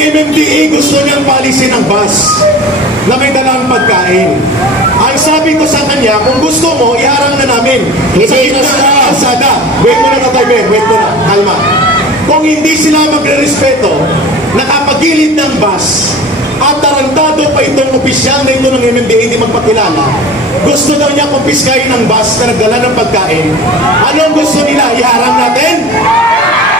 MMDA gusto niyang palisin ang bus na may dalang pagkain. Ang sabi ko sa kanya, kung gusto mo, iharang na namin. Sa gitna ng kalsada. Wait muna Tatay Ben, wait muna. Kalma. Kung hindi sila magre-respeto, nakapagilid ng bus, at tarantado pa itong opisyal na ito ng MMDA hindi magpakilala, gusto daw niya kumpiskahin ng bus na nagdala ng pagkain. Anong gusto nila? Iharang natin?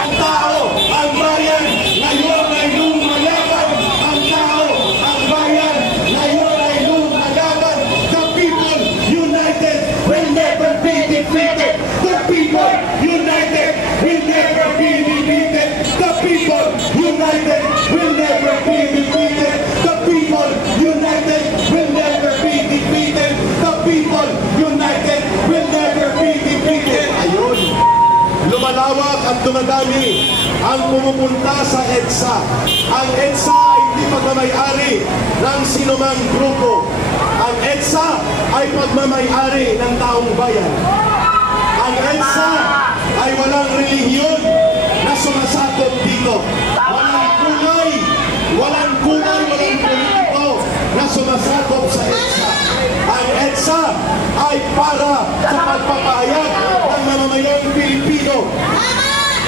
Ang tao, ang bayan, ngayon ay lumalaban. Ang tao, ang bayan, ngayon ay lumalaban. The people united will never be defeated. The people united will never be defeated. The people united will never be defeated. The people united will never be defeated. The people united will never be defeated. Ayun. Lumalawak at dumadami ang pumupunta sa EDSA. Ang EDSA ay hindi pagmamayari ng sinumang grupo. Ang EDSA ay pagmamayari ng taong bayan. Ang EDSA ay walang relihiyon na sumasakop dito. Walang kulay, walang politiko na sumasakop sa EDSA. Ang EDSA ay para sa pagpapahayag ng mamamayang Pilipino.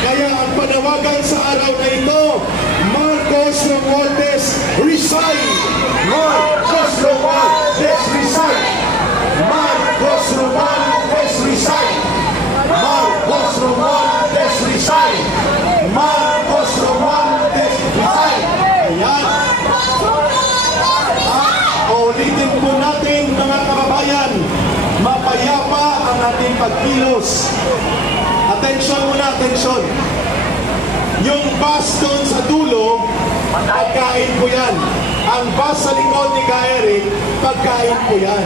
Kaya ang panawagan sa araw na ito, Marcos Romualdez, resign! Marcos Romualdez, resign! Marcos Romualdez, resign! Marcos Romualdez, resign! Marcos Romualdez, resign! Ayan! Ulitin po natin mga kababayan, mapayapa ang ating pagkilos. Atensyon muna, atensyon. Yung bus doon sa dulo, pagkain po yan. Ang bus sa likod ni Ka-Eric, pagkain po yan.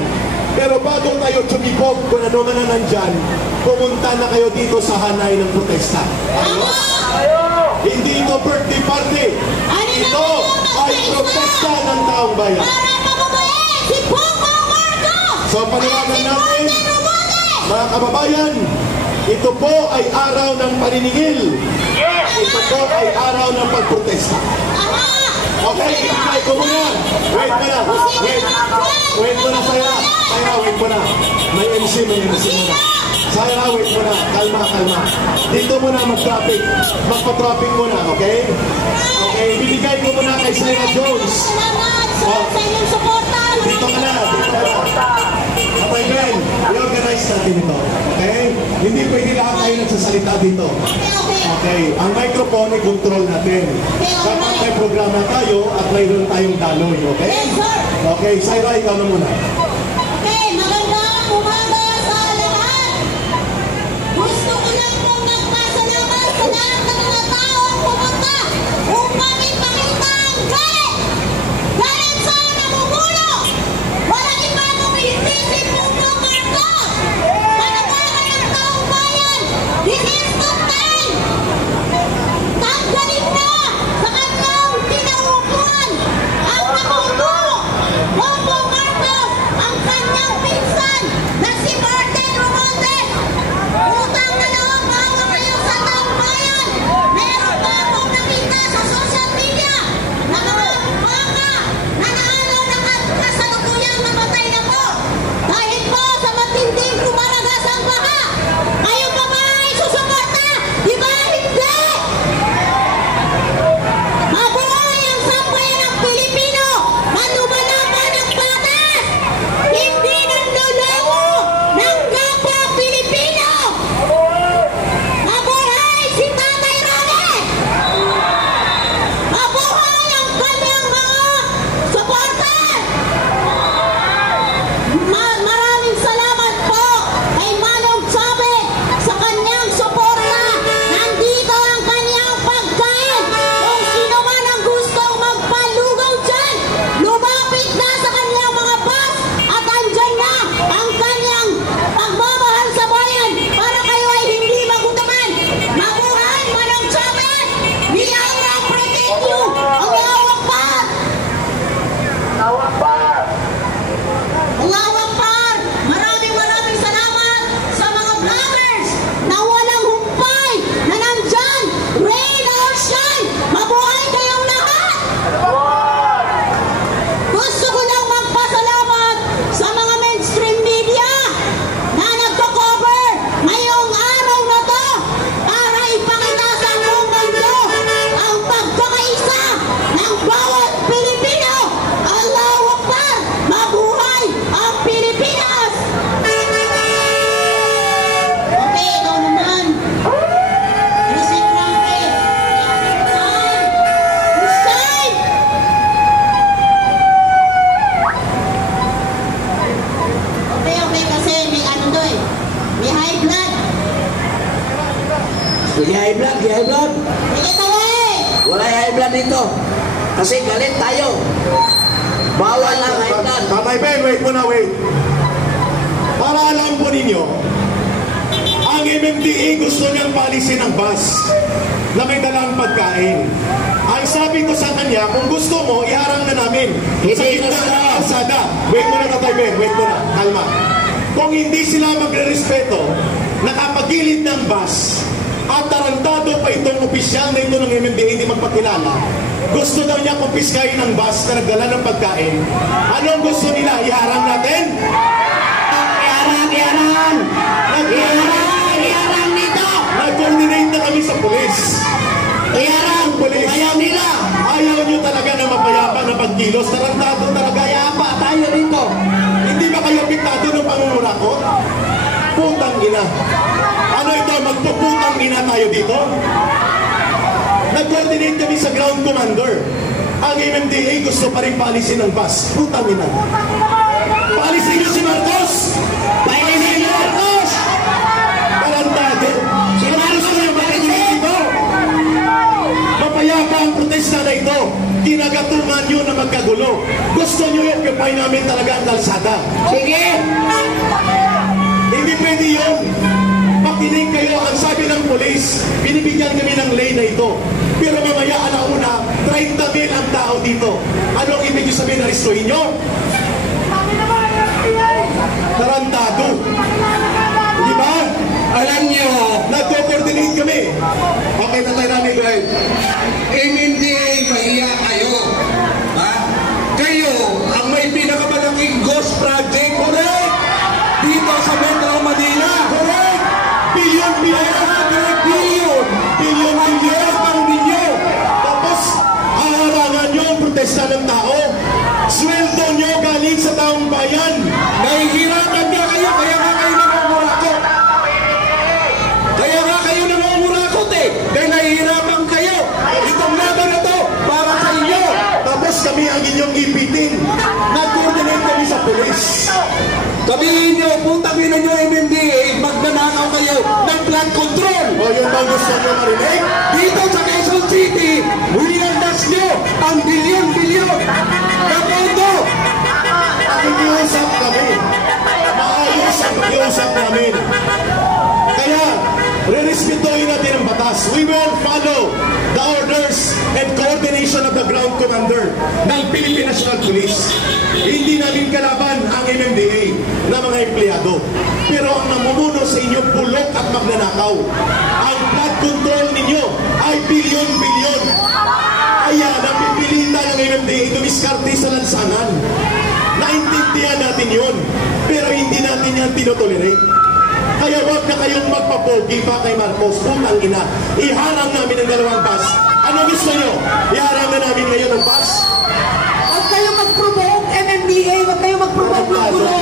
Pero bago tayo tumibog kung ano man na nandyan, pumunta na kayo dito sa hanay ng protesta. Hindi ito birthday party. Ito ay protesta ng taong bayan. So panawagan natin, mga kababayan, ito po ay araw ng paniningil. Ito po ay araw ng pagprotesta. Okay, ibigay ko muna. Wait muna. Wait muna, Saya. Saya, wait muna. May MC muna. Saya, wait muna. Kalma, kalma. Dito muna mag-traffic. Magpa-traffic muna, okay? Okay, ibigay ko muna kay Saya Jones. Salamat sa inyong suporta. Dito ka na, dito ka na. Kapag Ben, i-organize natin ito. Okay? Hindi pwede lahat tayo nagsasalita dito. Okay. Ang microphone i-control natin. Kapag may programa tayo at mayroon tayong daloy. Okay? Yes, sir. Okay, Syra, ikaw na muna. Okay, magandang umaga sa lahat. Gusto ko lang pong magpasalamat sa lahat ng mga taong pumunta upang ipakita ang galit. Galit sa namumulo. Walang iba kung hindi si Bongbong Marcos. Panawagan ng taong bayan. This is the time. Tanggalin na sa kanyang kinauupuan ang nakuto. Bongbong Marcos ang blood dito. Kasi galit tayo. Bawal ang high blood. Tatay Ben, wait muna, wait. Para alam po ninyo, ang MMDA gusto niyang palisin ang bus na may dalang pagkain. Ang sabi ko sa kanya, kung gusto mo, iharang na namin. Sa gitna ng kalsada. Wait muna, Tatay Ben, wait muna. Kalma. Kung hindi sila magre-respeto, nakapagilid ng bus, at tarantado pa itong opisyal na ito ng MMDA hindi magpakilala, gusto daw niya kumpiskahin ng bus na nagdala ng pagkain. Anong gusto nila? Iharang natin? Iharang nito. Nag-coordinate na kami sa polis. Iharang. Polis. Ayaw nila. Ayaw nyo talaga na mapayapa na pagkilos. Tarantado talaga. Kaya pa tayo dito. Hindi ba kayo apektado ng pangungurakot? Putang ina. Ano ito? Magpuputang ina tayo dito? Nag-coordinate kami sa ground commander. Ang MMDA gusto pa rin paalisin ng bus. Putang ina. Paalisin nyo si Marcos! Pailisin niyo Marcos. Tarantado! Si Marcos ang pailisin. Ito! Mapayapa ang protesta na ito. Kinagatungan nyo na magkagulo. Gusto nyo i-occupy namin talaga ang kalsada. Sige. Hindi pwede yun. Makinig kayo. Ang sabi ng polis, binibigyan kami ng lane na ito. Pero mamaya alauna, 30,000 ang tao dito. Anong ibig sabihin na restuhin nyo? Tarantado. Di ba? Alam niyo, Nagko-coordinate kami. Okay, Tatay Rami, go ahead. MMDA, mahiya kayo. Ha? Kayo ang may pinakamalaking ghost project. Correct! Dito sa Metro Manila. Correct! Billion! Ang ninyo. Tapos, haharangan nyo ang protesta ng tao. Sweldo nyo galing sa taong bayan. Nahihirapan nga kayo, kaya nga kayo nangungurakot. Kaya nga kayo nangungurakot eh. Dahil nahihirapan kayo. Itong laban na to, para sa inyo. Tapos kami ang inyong ipitin. Nag-coordinate kami sa polis. Sabihin nyo, putang ina nyo MMDA, magnanakaw kayo ng flood control. O yun bang gusto nyo marinig? Dito sa Quezon City, winandas nyo ang bilyon-bilyon na pondo. Nakikiusap kami. Maayos ang pakiusap namin. Kaya, re-respetuhin natin ang batas. We will follow the orders and coordination of the ground commander ng Philippine National Police. Hindi namin kalaban ang MMDA na mga empleyado. Pero ang namumuno sa inyo, bulok at magnanakaw. Ang flood control ninyo ay bilyon-bilyon. Kaya napipilitan ng MMDA dumiskarte sa lansangan. Naintindihan natin yun. Pero hindi natin yan tinotolerate. Kaya wag na kayong magpapogi pa kay Marcos. Putang ina. Iharang namin ang dalawang bus. Ano gusto nyo? Iharang na namin ngayon ang bus? Huwag kayo mag-provoke, MMDA. Huwag kayo mag-provoke ng gulo.